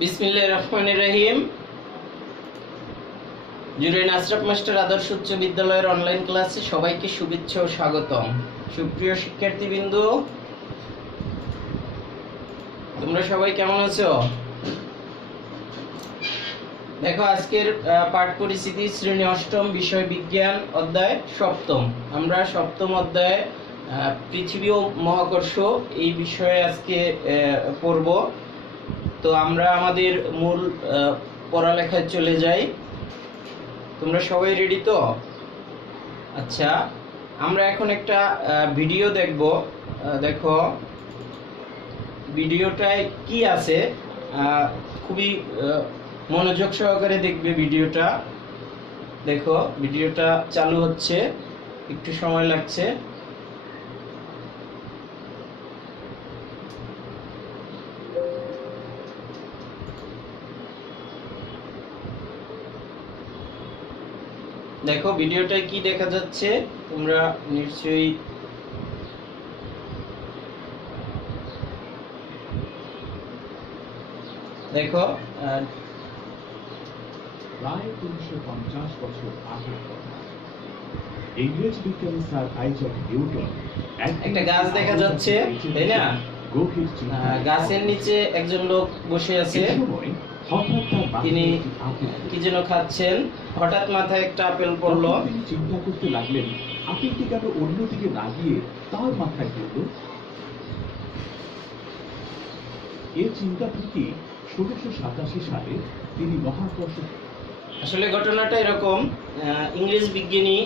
বিসমিল্লাহির রহমানির রহিম। জুরাইন আশরাফ মাস্টার আদর্শ উচ্চ বিদ্যালয়ের অনলাইন ক্লাসে সবাইকে শুভেচ্ছা ও স্বাগতম। সুপ্রিয় শিক্ষার্থীবৃন্দ, তোমরা সবাই কেমন আছো? দেখো, আজকের পাঠ পরিচিতি শ্রেণী অষ্টম, বিষয় বিজ্ঞান, অধ্যায় সপ্তম। আমরা সপ্তম অধ্যায় পৃথিবী ও মহাকর্ষ এই বিষয়ে আজকে পড়ব। তো আমরা আমাদের মূল পড়ালেখায় চলে যাই। তোমরা সবাই রেডি তো? আচ্ছা, আমরা এখন একটা ভিডিও দেখব। দেখো ভিডিওটায় কি আছে, খুবই মনোযোগ সহকারে দেখবে ভিডিওটা। দেখো ভিডিওটা চালু হচ্ছে, একটু সময় লাগছে। দেখো ভিডিওটায় কি দেখা যাচ্ছে, তোমরা নিশ্চয়ই দেখো। প্রায় 350 বছর আগের কথা। ইংরেজ বিজ্ঞানী স্যার আইজাক নিউটন একটা গাছ দেখা যাচ্ছে, তাই না? গাছের নিচে একজন লোক বসে আছে, তিনি কি যেন খাচ্ছেন। হঠাৎ মাথায় একটা আপেল পড়লো। তিনি চিন্তা করতে লাগলেন, আপেলটি কেন অন্যদিকে না গিয়ে তার মাথায় পড়ল। এই চিন্তা থেকে 1687 সালে তিনি মহাকর্ষ। আসলে ঘটনাটা এরকম, ইংরেজ বিজ্ঞানী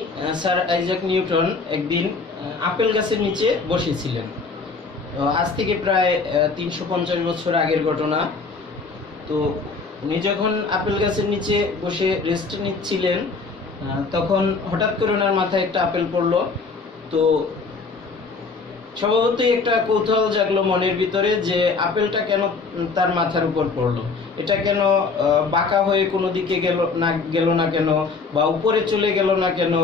স্যার আইজাক নিউটন একদিন আপেল গাছের নিচে বসেছিলেন। আজ থেকে প্রায় 350 বছর আগের ঘটনা। তো উনি যখন আপেল গাছের নিচে বসে রেস্ট নিচ্ছিলেন, তখন হঠাৎ করে ওনার মাথায় একটা আপেল পড়লো। তো স্বভাবতই একটা কৌতূহল জাগলো মনের ভিতরে যে আপেলটা কেন তার মাথার উপর পড়লো, এটা কেন বাঁকা হয়ে কোনো দিকে গেল না কেন, বা উপরে চলে গেল না কেন,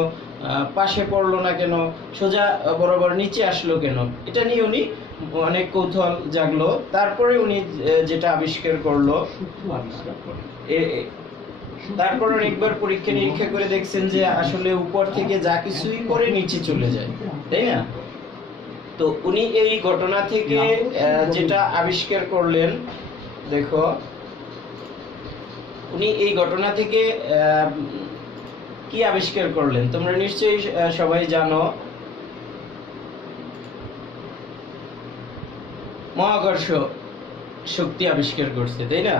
পাশে পড়লো না কেন, সোজা বরাবর নিচে আসলো কেন, এটা নিয়ে উনি অনেক কৌতূহল জাগলো। তারপরে উনি যেটা আবিষ্কার করলো, তারপর অনেকবার পরীক্ষা নিরীক্ষা করে দেখছেন যে আসলে উপর থেকে যা কিছুই পরে নিচে চলে যায়, তাই না? তো উনি এই ঘটনা থেকে যেটা আবিষ্কার করলেন, দেখো উনি এই ঘটনা থেকে কি আবিষ্কার করলেন তোমরা নিশ্চয়ই সবাই জানো। মহাকর্ষ শক্তি আবিষ্কার করছে, তাই না?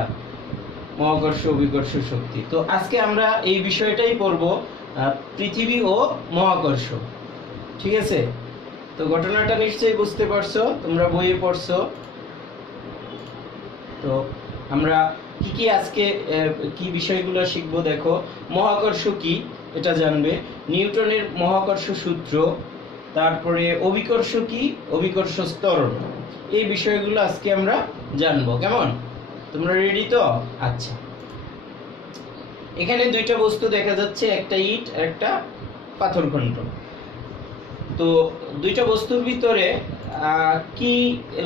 মহাকর্ষ অভিকর্ষ শক্তি। তো আজকে আমরা এই বিষয়টাই পড়ব, পৃথিবী ও মহাকর্ষ। ঠিক আছে? তো ঘটনাটা নিশ্চয়ই বুঝতে পারছো, তোমরা বইয়ে পড়ছো। তো আমরা কি কি আজকে কি বিষয়গুলো শিখবো। দেখো, মহাকর্ষ কি এটা জানবে, নিউটনের মহাকর্ষ সূত্র, তারপরে অভিকর্ষ কি, অভিকর্ষ ত্বরণ, এই বিষয়গুলো আজকে আমরা জানবো। কেমন? তোমরা রেডি তো? আচ্ছা, এখানে দুইটা বস্তু দেখা যাচ্ছে, একটা ইট আর একটা পাথরখণ্ড। তো দুইটা বস্তুর ভিতরে কি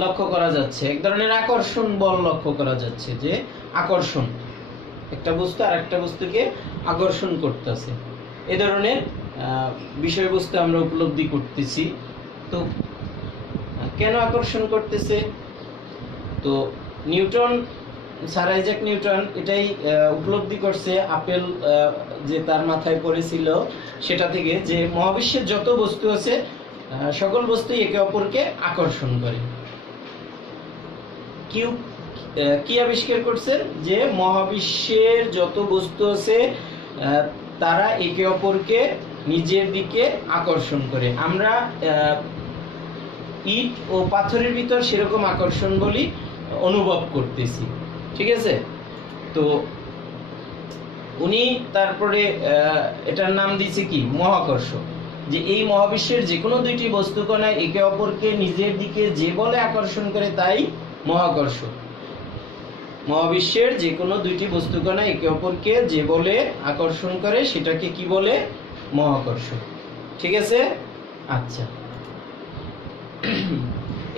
লক্ষ্য করা যাচ্ছে? এক ধরনের আকর্ষণ বল লক্ষ্য করা যাচ্ছে, যে আকর্ষণ, একটা বস্তু আর একটা বস্তুকে আকর্ষণ করতেছে, এ ধরনের বিষয়বস্তু আমরা উপলব্ধি করতেছি। তো কেন আকর্ষণ করতেছে? তো নিউটন, স্যার আইজাক নিউটন এটাই উপলব্ধি করছে আপেল যে তার মাথায় পড়েছিল সেটা থেকে, যে মহাবিশ্বের যত বস্তু আছে সকল বস্তুই একে অপরকে আকর্ষণ করে। কি আবিষ্কার করছেন? যে মহাবিশ্বের যত বস্তু আছে তারা একে অপরকে নিজের দিকে আকর্ষণ করে। আমরা ইট ও পাথরের ভিতর সেরকম আকর্ষণ বলি অনুভব করতেছি। ঠিক আছে? তো উনি তারপরে এটার নাম দিয়েছে কি? মহাকর্ষ। যে এই মহাবিশ্বের যে কোনো দুইটি বস্তুকণা একে অপরকে নিজের দিকে যে বলে আকর্ষণ করে তাই মহাকর্ষ। মহাবিশ্বের যে কোনো দুইটি বস্তুকণা একে অপরকে যে বলে আকর্ষণ করে সেটাকে কি বলে? মহাকর্ষ। ঠিক আছে? আচ্ছা,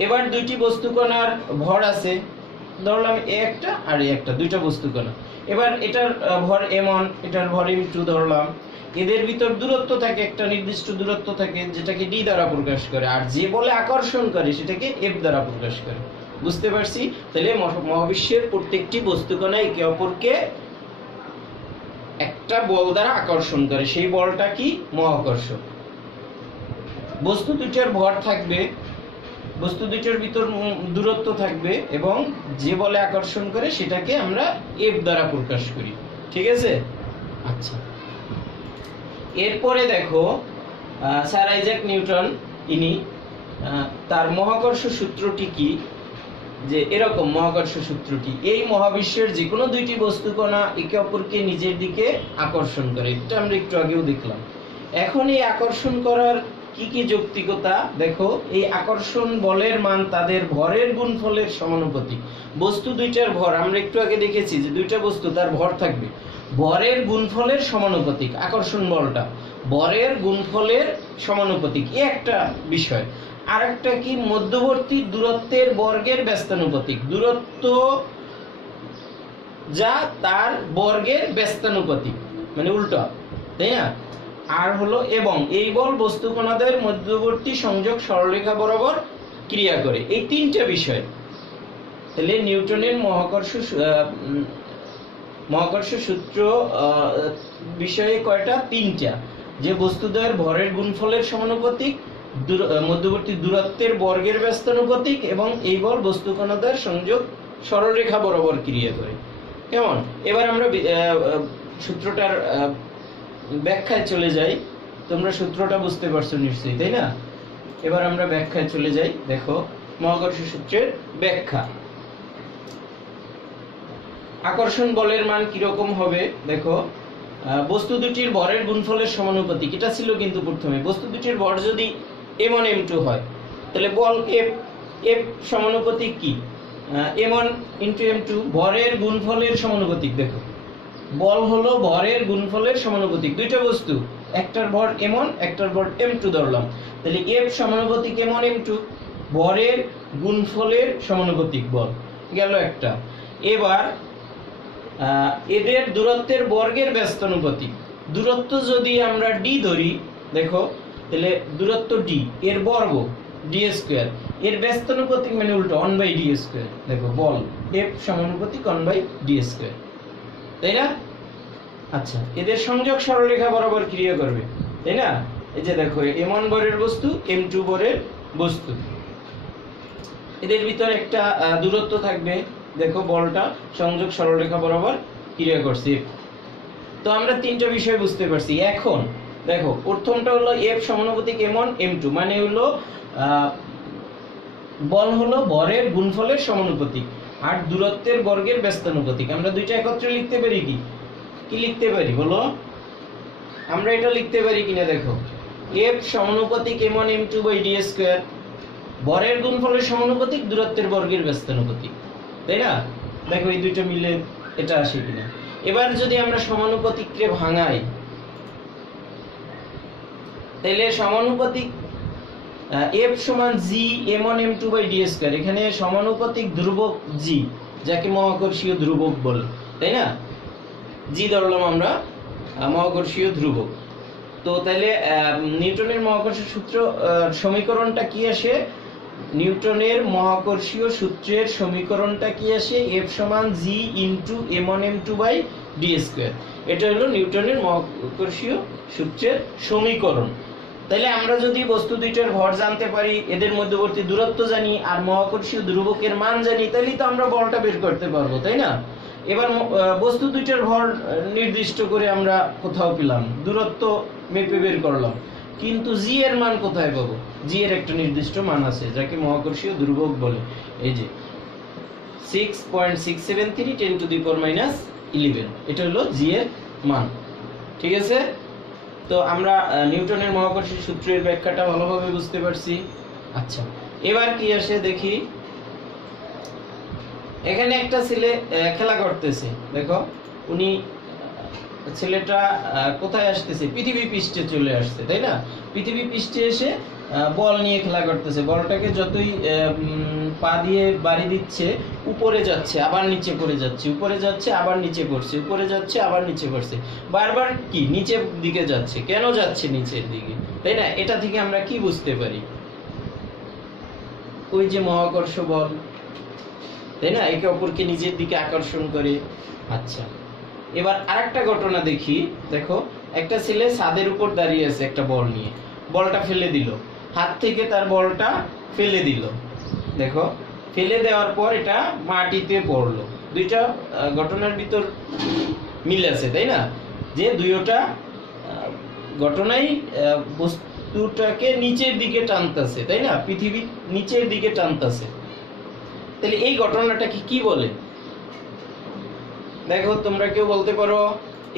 এবার দুইটি বস্তুকণার ভর আছে, ধরলাম এ একটা আর এ একটা, দুইটা বস্তু কণা। এবার এটার ভর m1, এটার ভর m2 ধরলাম। এদের ভিতর দূরত্ব থাকে, একটা নির্দিষ্ট দূরত্ব থাকে যেটাকে d দ্বারা প্রকাশ করে, আর যে বলে আকর্ষণ করে সেটাকে f দ্বারা প্রকাশ করে। বুঝতে পারছি? তাহলে মহাবিশ্বের প্রত্যেকটি বস্তু কণা একে অপরকে একটা বল দ্বারা আকর্ষণ করে, সেই বলটা কি? মহাকর্ষ। বস্তু দুইটার ভর থাকবে, বস্তু দুইটার ভিতর দূরত্ব থাকবে, এবং যে বলে আকর্ষণ করে সেটাকে আমরা এফ দ্বারা প্রকাশ করি। ঠিক আছে? আচ্ছা, এরপরে দেখো স্যার আইজ্যাক নিউটন, ইনি তার মহাকর্ষ সূত্রটি কি, যে এরকম মহাকর্ষ সূত্রটি, এই মহাবিশ্বের যে কোনো দুইটি বস্তু কণা একে অপরকে নিজের দিকে আকর্ষণ করে, এটা আমরা একটু আগেও দেখলাম। এখন এই আকর্ষণ করার কি কি যৌক্তিকতা দেখো। এই আকর্ষণ বলের মান তাদের ভরের গুণফলের সমানুপাতিক। বস্তু দুইটার ভর আমরা একটু আগে দেখেছি যে দুইটা বস্তু তার ভর থাকবে, ভরের গুণফলের সমানুপাতিক। আকর্ষণ বলটা ভরের গুণফলের সমানুপাতিক, এই একটা বিষয়। আর একটা কি? মধ্যবর্তী দূরত্বের বর্গের ব্যস্তানুপাতিক। দূরত্ব যা তার বর্গের ব্যস্তানুপাতিক, মানে উল্টা, তাই না? আর হলো এবং, এই বল বস্তু কণাদের মধ্যবর্তী সংযোগ সরলরেখা বরাবর ক্রিয়া করে। এই তিনটা বিষয়। তাহলে নিউটনের মহাকর্ষ সূত্র বিষয়ে কয়টা? তিনটা। যে বস্তুদ্বয়ের ভরের গুণফলের সমানুপাতিক, মধ্যবর্তী দূরত্বের বর্গের ব্যস্তানুপাতিক, এবং এই বল বস্তু কণাদের সংযোগ সরলরেখা বরাবর ক্রিয়া করে। কেমন? এবার আমরা সূত্রটার ব্যাখ্যায় চলে যাই। তোমরা সূত্রটা বুঝতে পারছো নিশ্চয়ই, তাই না? এবার আমরা ব্যাখ্যায় চলে যাই। দেখো মহাকর্ষ সূত্রের ব্যাখ্যা। আকর্ষণ বলের মান কিরকম হবে দেখো। বস্তু দুটির ভরের গুণফলের সমানুপাতিক, এটা ছিল কিন্তু প্রথমে। বস্তু দুটির ভর যদি m1 m2 হয়, তাহলে বল f সমানুপাতিক কি? m1 * m2, ভরের গুণফলের সমানুপাতিক। দেখো বল হলো ভরের গুণফলের সমানুপাতিক। দুইটা বস্তু, একটার ভর m1, একটার ভর m2 ধরলাম, তাহলে f সমানুপাতিক m1 m2, ভরের গুণফলের সমানুপাতিক বল গেল একটা। এবার এদের দূরত্বের বর্গের ব্যস্তানুপাতিক। দূরত্ব যদি আমরা d ধরি, দেখো তাহলে দূরত্ব d, এর বর্গ d², এর ব্যস্তানুপাতিক মানে উল্টো 1/d²। দেখো বল f সমানুপাতিক 1/d², তাই না? আচ্ছা, এদের সংযোগ সরলরেখা বরাবর ক্রিয়া করবে, তাই না? এই যে দেখো m1 ভরের বস্তু, m2 ভরের বস্তু, এদের ভিতর একটা দূরত্ব থাকবে। দেখো বলটা সংযোগ সরলরেখা বরাবর ক্রিয়া করছে। তো আমরা তিনটা বিষয় বুঝতে পারছি। এখন দেখো প্রথমটা হলো f সমানুপাতিক m1 m2, মানে হলো বল হলো ভরের গুণফলের সমানুপাতিক আর দূরত্বের বর্গের ব্যস্তানুপাতিক। আমরা দুইটা একত্রে লিখতে পারি কি? কি লিখতে পারি বলো? আমরা এটা লিখতে পারি কিনা দেখো, f সমানুপাতিক m1 m2/d², ভরের গুণফলের সমানুপাতিক, দূরত্বের বর্গের ব্যস্তানুপাতিক, তাই না? দেখো এই দুইটা মিলে এটা আসে কিনা। এবার যদি আমরা সমানুপাতিককে ভাঙাই, তাহলে সমানুপাতিক f সমান g m1 m2/d², এখানে সমানুপাতিক ধ্রুবক g, যাকে মহাকর্ষীয় ধ্রুবক বলে, তাই না? g ধরলাম আমরা মহাকর্ষীয় ধ্রুবক। তো তাহলে নিউটনের মহাকর্ষ সূত্র সমীকরণটা কি আসে? নিউটনের মহাকর্ষীয় সূত্রের সমীকরণটা কি আসে? f সমান g * m1 m2/d²। এটা হলো নিউটনের মহাকর্ষীয় সূত্রের সমীকরণ। তাহলে আমরা যদি বস্তু দুইটার ভর জানতে পারি, এদের মধ্যবর্তী দূরত্ব জানি, আর মহাকর্ষীয় ধ্রুবকের মান জানি, তাহলে তো আমরা বলটা বের করতে পারবো, তাই না? এবার বস্তু দুইটার ভর নির্দিষ্ট করে আমরা কোথাও পেলাম, দূরত্ব মেপে বের করলাম, কিন্তু জি এর মান কোথায় পাবো? জি এর একটা নির্দিষ্ট মান আছে যাকে মহাকর্ষীয় ধ্রুবক বলে। এই যে 6.673 10⁻⁻11, এটা হলো জি এর মান। ঠিক আছে? তো আমরা নিউটনের মহাকর্ষীয় সূত্রের ব্যাখ্যাটা ভালোভাবে বুঝতে পারছি। আচ্ছা, এবার কি আসে দেখি। এখানে একটা ছেলে খেলা করতেছে, দেখো উনি ছেলেটা কোথায় আসতেছে? পৃথিবী পৃষ্ঠে চলে আসছে, তাই না? পৃথিবী পৃষ্ঠে এসে বল নিয়ে খেলা করতেছে, বলটাকে যতই পা দিয়ে বাড়ি দিচ্ছে উপরে যাচ্ছে আবার নিচে পড়ে যাচ্ছে, উপরে যাচ্ছে আবার নিচে পড়ছে, উপরে যাচ্ছে আবার নিচে পড়ছে, বারবার কি নিচের দিকে যাচ্ছে। কেন যাচ্ছে নিচের দিকে, তাই না? এটা থেকে আমরা কি বুঝতে পারি? ওই যে মহাকর্ষ বল, তাই না, একে অপরকে নিজের দিকে আকর্ষণ করে। আচ্ছা, এবার আরেকটা ঘটনা দেখি। দেখো, একটা ছেলে ছাদের উপর দাঁড়িয়ে আছে একটা বল নিয়ে, বলটা ফেলে দিল, হাত থেকে তার বলটা ফেলে দিল। দেখো, ফেলে দেওয়ার পর এটা মাটিতে পড়লো। দুইটা ঘটনার ভিতর মিল আছে, তাই না? যে দুইটা ঘটনাই বস্তুটাকে নিচের দিকে টানতেছে, তাই না? পৃথিবী নিচের দিকে টানতেছে। তাহলে এই ঘটনাটাকে কি বলে? দেখো, তোমরা কেউ বলতে পারো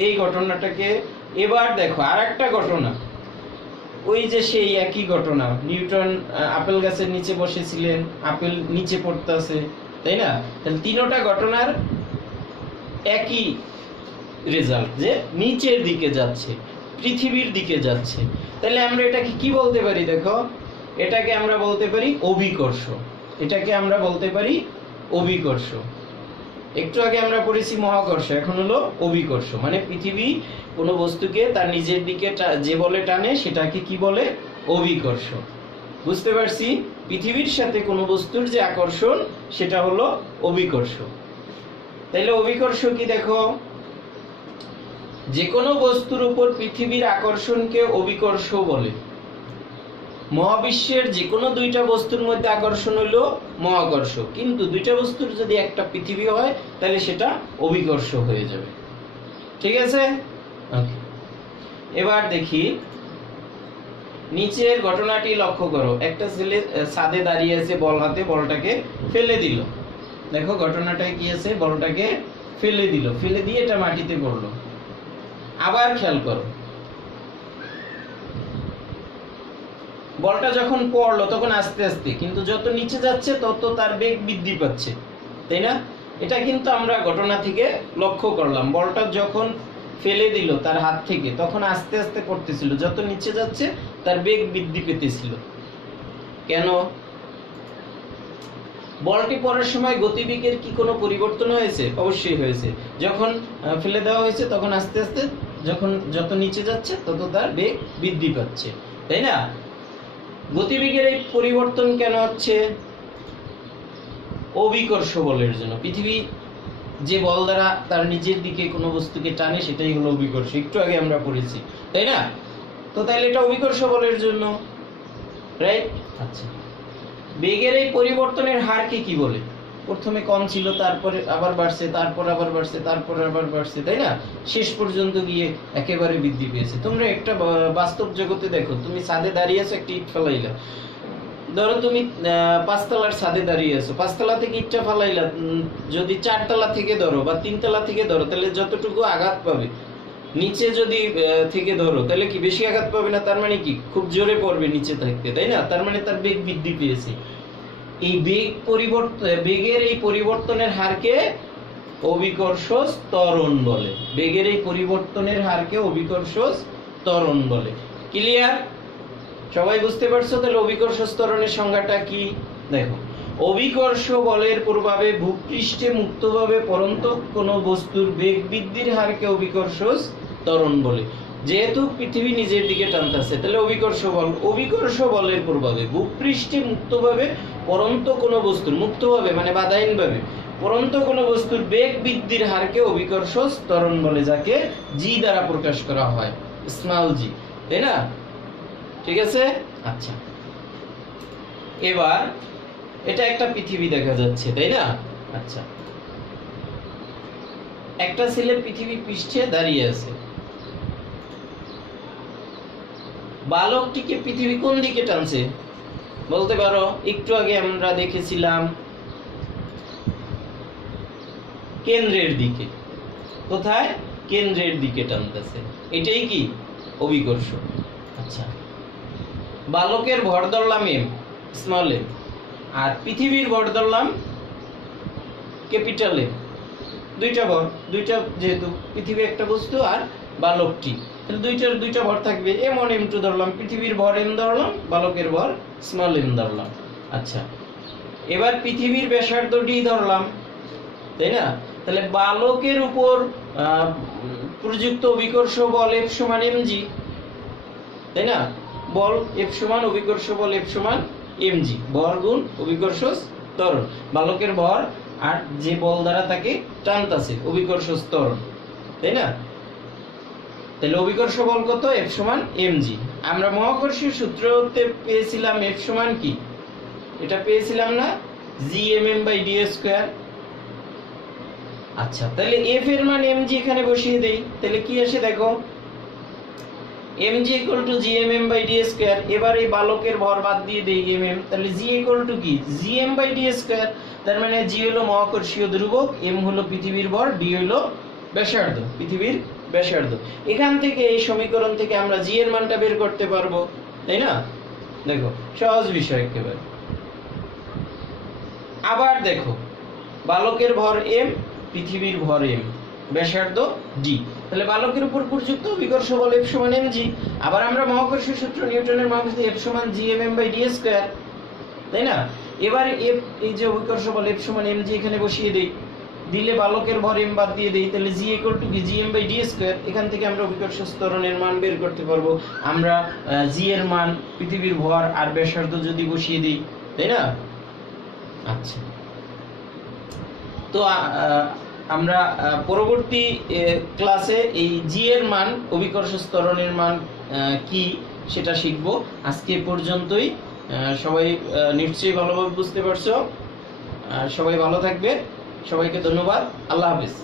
এই ঘটনাটাকে। এবার দেখো আরেকটা ঘটনা, ওই যে সেই একই ঘটনা, নিউটন আপেল গাছের নিচে বসেছিলেন, আপেল নিচে পড়তেছে, তাই না? তাহলে তিনটা ঘটনার একই রেজাল্ট, যে নিচের দিকে যাচ্ছে, পৃথিবীর দিকে যাচ্ছে। তাহলে আমরা এটাকে কি বলতে পারি? দেখো, এটাকে আমরা বলতে পারি অভিকর্ষ। এটাকে আমরা বলতে পারি অভিকর্ষ। একটু আগে আমরা পড়েছি মহাকর্ষ, এখন হলো অভিকর্ষ। মানে পৃথিবী কোনো বস্তুকে তার নিজের দিকে যে বলে টানে সেটাকে কি বলে? অভিকর্ষ। বুঝতে পারছি? পৃথিবীর সাথে কোনো বস্তুর যে আকর্ষণ সেটা হলো অভিকর্ষ। তাইলে অভিকর্ষ কি? দেখো, যে কোনো বস্তুর উপর পৃথিবীর আকর্ষণকে অভিকর্ষ বলে। মহাবিশ্বের যে কোনো দুইটা বস্তুর মধ্যে আকর্ষণ হলো মহাকর্ষ, কিন্তু দুইটা বস্তুর যদি একটা পৃথিবী হয় তাহলে সেটা অভিকর্ষ হয়ে যাবে। ঠিক আছে? এবার দেখি নিচের ঘটনাটি লক্ষ্য করো। একটা ছেলে ছাদে দাঁড়িয়ে আছে, বল হাতে, বলটাকে ফেলে দিল। দেখো ঘটনাটা কি আছে, বলটাকে ফেলে দিল, ফেলে দিয়ে এটা মাটিতে পড়লো। আবার খেয়াল করো, বলটা যখন পড়লো তখন আস্তে আস্তে, কিন্তু যত নিচে যাচ্ছে তত তার বেগ বৃদ্ধি পাচ্ছে, তাই না? এটা কিন্তু আমরা ঘটনা থেকে লক্ষ্য করলাম। বলটা যখন ফেলে দিল তার হাত থেকে তখন আস্তে আস্তে পড়তেছিল, যত নিচে যাচ্ছে তার বেগ বৃদ্ধি পেতেছিল। কেন? বলটি পড়ার সময় গতিবেগের কি কোনো পরিবর্তন হয়েছে? অবশ্যই হয়েছে। যখন ফেলে দেওয়া হয়েছে তখন আস্তে আস্তে, যখন যত নিচে যাচ্ছে তত তার বেগ বৃদ্ধি পাচ্ছে, তাই না? গতিবেগের এই পরিবর্তন কেন হচ্ছে? অভিকর্ষ বলের জন্য। পৃথিবী যে বল দ্বারা তার নিজের দিকে কোনো বস্তুকে টানে সেটাই হলো অভিকর্ষ। একটু আগে আমরা পড়েছি, তাই না? তো তাহলে এটা অভিকর্ষ বলের জন্য, রাইট? আচ্ছা, বেগের এই পরিবর্তনের হারকে কি বলে? প্রথমে কম ছিল, তারপরে আবার বাড়ছে, তারপর আবার বাড়ছে, তারপর আবার বাড়ছে, তাই না? শেষ পর্যন্ত গিয়ে একেবারে বৃদ্ধি পেয়েছে। তোমরা একটা বাস্তব জগতে দেখো, তুমি ছাদে দাঁড়িয়ে আছো, একটা ইট ফেলাইলা। ধরো তুমি 5 তলার ছাদে দাঁড়িয়ে আছো, 5 তলা থেকে ইটটা ফেলাইলা, যদি 4 তলা থেকে ধরো বা 3 তলা থেকে ধরো, তাহলে যতটুকু আঘাত পাবে, নিচে যদি থেকে ধরো তাহলে কি বেশি আঘাত পাবে না? তার মানে কি খুব জোরে পড়বে নিচে থাকতে, তাই না? তার মানে তার বেগ বৃদ্ধি পেয়েছে। এই বেগের এই পরিবর্তনের হারকে অভিকর্ষ ত্বরণ বলে। বেগের এই পরিবর্তনের হারকে অভিকর্ষ ত্বরণ বলে। ক্লিয়ার? সবাই বুঝতে পারছো? তাহলে অভিকর্ষ ত্বরণের সংজ্ঞাটা কি? দেখো, অভিকর্ষ বলের প্রভাবে ভূপৃষ্ঠে মুক্তভাবে পরন্ত কোনো বস্তুর বেগ বৃদ্ধির হারকে অভিকর্ষ ত্বরণ বলে। যেহেতু পৃথিবী নিজের দিকে টানতেছে, তাহলে অভিকর্ষ বল, অভিকর্ষ বলের প্রভাবে ভূপৃষ্ঠে মুক্তভাবে পরন্ত কোনো বস্তুর, মুক্তভাবে মানে বাধাহীনভাবে পরন্ত কোনো বস্তুর বেগ বৃদ্ধির হারকে অভিকর্ষ ত্বরণ বলে, যাকে জি দ্বারা প্রকাশ করা হয়, স্মল জি, তাই না? ঠিক আছে? আচ্ছা, এবার এটা একটা পৃথিবী দেখা যাচ্ছে, তাই না? আচ্ছা, একটা ছেলে পৃথিবী পৃষ্ঠে দাঁড়িয়ে আছে, বালকটিকে পৃথিবী কোন দিকে টানছে বলতে পারো? একটু আগে আমরা দেখেছিলাম কেন্দ্রের দিকে। কোথায়? কেন্দ্রের দিকে টানতেছে। এটাই কি? অভিকর্ষ। আচ্ছা, বালকের ভর ধরলাম এম, স্মল এম, আর পৃথিবীর ভর ধরলাম ক্যাপিটাল এম। দুইটা ভর, দুইটা, যেহেতু পৃথিবী একটা বস্তু আর বালকটি, তাহলে দুইটা ভর থাকবে, m1 m2 ধরলাম, পৃথিবীর ভর m ধরলাম, বালকের ভর স্মল m ধরলাম। আচ্ছা, এবার পৃথিবীর ব্যাসার্ধ d ধরলাম, তাই না? তাহলে বালকের উপর প্রযুক্ত অভিকর্ষ বল F সমান mg, তাই না? বল F সমান অভিকর্ষ বল F সমান mg, ভর গুণ অভিকর্ষ ত্বরণ, বালকের ভর আর যে বল দ্বারা তাকে টানতাছে অভিকর্ষ ত্বরণ, তাই না? তাহলে অভিকর্ষ বল কত? F সমান mg। আমরা মহাকর্ষীয় সূত্রতে পেয়েছিলাম F সমান কি? এটা পেয়েছিলাম না, gmm/d²। আচ্ছা, তাহলে F এর মান mg এখানে বসিয়ে দেই, তাহলে কি আসে দেখো, mg = gmm/d²। এবার এই বালকের ভর বাদ দিয়ে দেই mm, তাহলে g = কি? gm/d²। তার মানে g হলো মহাকর্ষীয় ধ্রুবক, m হলো পৃথিবীর ভর, d হলো ব্যাসার্ধ, পৃথিবীর ব্যাসার্ধ। এখান থেকে এই সমীকরণ থেকে আমরা g এর মানটা বের করতে পারবো, তাই না? দেখো, সহজ বিষয় একেবারে। আবার দেখো, বালকের ভর m, পৃথিবীর ভর m, ব্যাসার্ধ d, তাহলে বালকের উপর প্রযুক্ত অভিকর্ষ বল F সমান mg। আবার আমরা মহাকর্ষীয় সূত্র নিউটনের মহাকর্ষী F সমান gmm/d², তাই না? এবার এই যে অভিকর্ষ বল F সমান mg এখানে বসিয়ে দেই, দিলে বালকের ভর m বাদ দিয়ে দেই, তাহলে g = কি? gm/d²। এখান থেকে আমরা অভিকর্ষ ত্বরণের মান বের করতে পারবো। আমরা g এর মান, পৃথিবীর ভর আর ব্যাসার্ধ যদি বসিয়ে দিই, তাই না? আচ্ছা, তো আমরা পরবর্তী ক্লাসে এই g এর মান, অভিকর্ষ ত্বরণের মান কি সেটা শিখব। আজকে পর্যন্তই। সবাই নিশ্চয়ই ভালোভাবে বুঝতে পারছো। সবাই ভালো থাকবে, সবাইকে ধন্যবাদ, আল্লাহ হাফেজ।